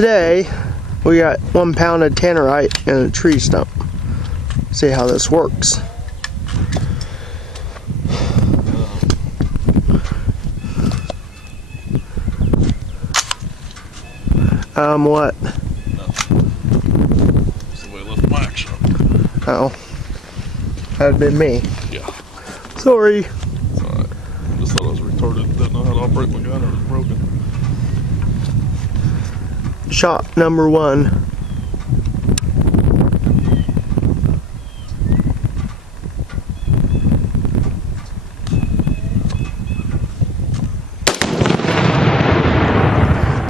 today we got 1 pound of tannerite in a tree stump. See how this works. What? Nothing. That's the way I left my action. Oh. That'd been me. Yeah. Sorry. It's alright. Just thought I was retarded. Didn't know how to operate my gun or it was broken. Shot number 1.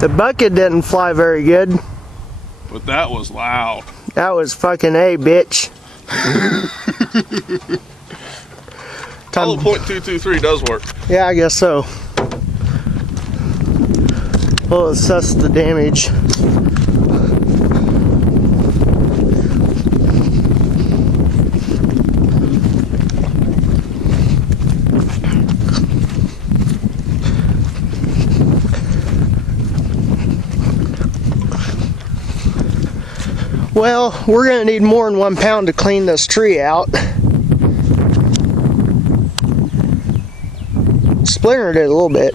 The bucket didn't fly very good. But that was loud. That was fucking A, bitch. Hollow point 223 does work. Yeah, I guess so. We'll assess the damage. Well, we're gonna need more than 1 pound to clean this tree out. Splintered it a little bit.